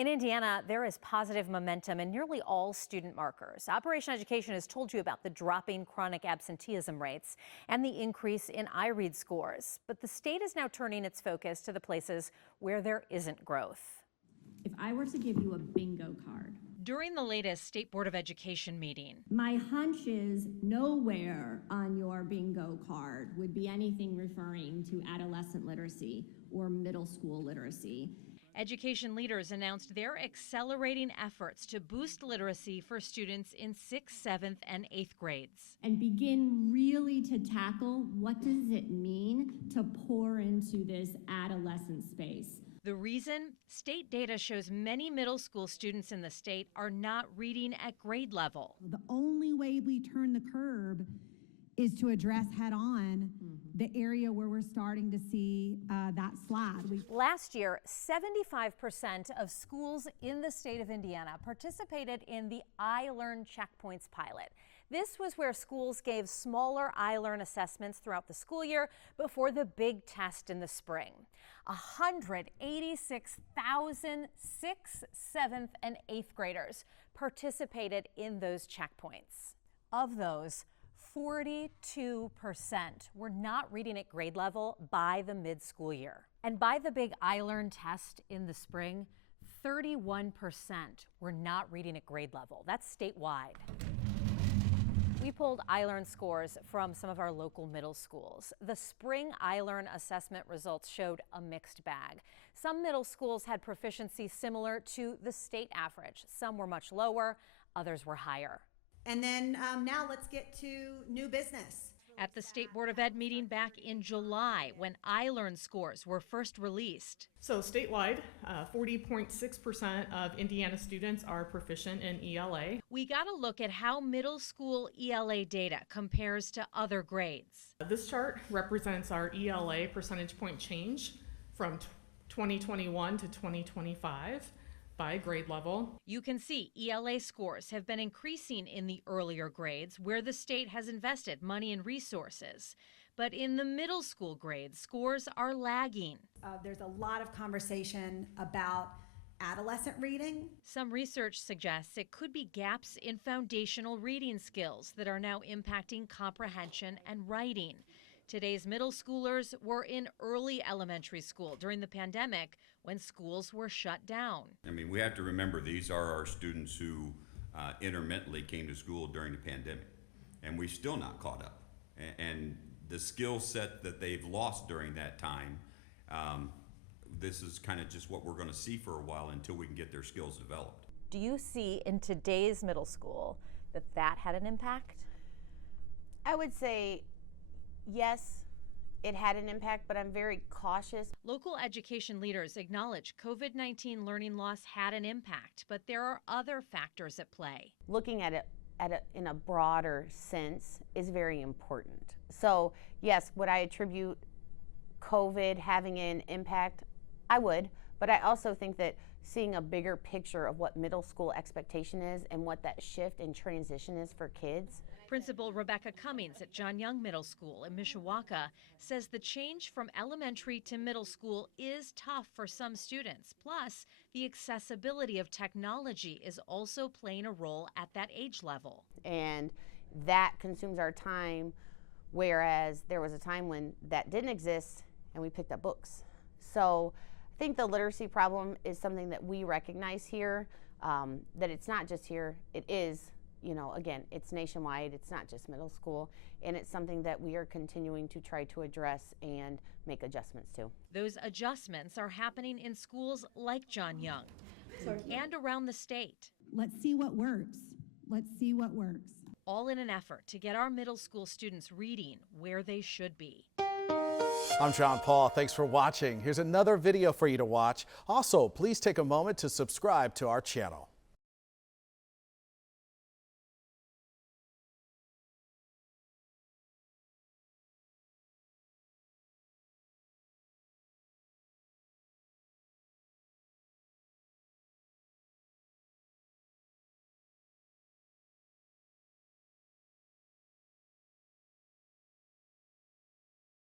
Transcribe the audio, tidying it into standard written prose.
In Indiana, there is positive momentum in nearly all student markers. Operation Education has told you about the dropping chronic absenteeism rates and the increase in iRead scores. But the state is now turning its focus to the places where there isn't growth. If I were to give you a bingo card. During the latest State Board of Education meeting, my hunch is nowhere on your bingo card would be anything referring to adolescent literacy or middle school literacy. Education leaders announced they're accelerating efforts to boost literacy for students in 6th, 7th, and 8th grades. And begin really to tackle what does it mean to pour into this adolescent space. The reason? State data shows many middle school students in the state are not reading at grade level. The only way we turn the curb is to address head on the area where we're starting to see that slide. Last year, 75% of schools in the state of Indiana participated in the iLearn Checkpoints pilot. This was where schools gave smaller iLearn assessments throughout the school year before the big test in the spring. 186,000 6th, 7th, and 8th graders participated in those checkpoints. Of those, 42% were not reading at grade level by the mid-school year. And by the big iLearn test in the spring, 31% were not reading at grade level. That's statewide. We pulled iLearn scores from some of our local middle schools. The spring iLearn assessment results showed a mixed bag. Some middle schools had proficiency similar to the state average. Some were much lower, others were higher. And then now let's get to new business. At the State Board of Ed meeting back in July, when iLearn scores were first released. So statewide, 40.6% of Indiana students are proficient in ELA. We got a look at how middle school ELA data compares to other grades. This chart represents our ELA percentage point change from 2021 to 2025. By grade level. You can see ELA scores have been increasing in the earlier grades where the state has invested money and resources. But in the middle school grades, scores are lagging. There's a lot of conversation about adolescent reading. Some research suggests it could be gaps in foundational reading skills that are now impacting comprehension and writing. Today's middle schoolers were in early elementary school during the pandemic when schools were shut down. I mean, we have to remember these are our students who intermittently came to school during the pandemic, and we're still not caught up. And the skill set that they've lost during that time, this is kind of just what we're going to see for a while until we can get their skills developed. Do you see in today's middle school that had an impact? I would say yes, it had an impact, but I'm very cautious. Local education leaders acknowledge COVID-19 learning loss had an impact, but there are other factors at play. Looking at it in a broader sense is very important. So yes, would I attribute COVID having an impact? I would, but I also think that seeing a bigger picture of what middle school expectation is and what that shift and transition is for kids. Principal Rebecca Cummings at John Young Middle School in Mishawaka says the change from elementary to middle school is tough for some students. Plus, the accessibility of technology is also playing a role at that age level. And that consumes our time, whereas there was a time when that didn't exist and we picked up books. So I think the literacy problem is something that we recognize here, that it's not just here, it is, again, it's nationwide, it's not just middle school, and it's something that we are continuing to try to address and make adjustments to. Those adjustments are happening in schools like John Young and around the state. Let's see what works. Let's see what works. All in an effort to get our middle school students reading where they should be. I'm John Paul. Thanks for watching. Here's another video for you to watch. Also, please take a moment to subscribe to our channel.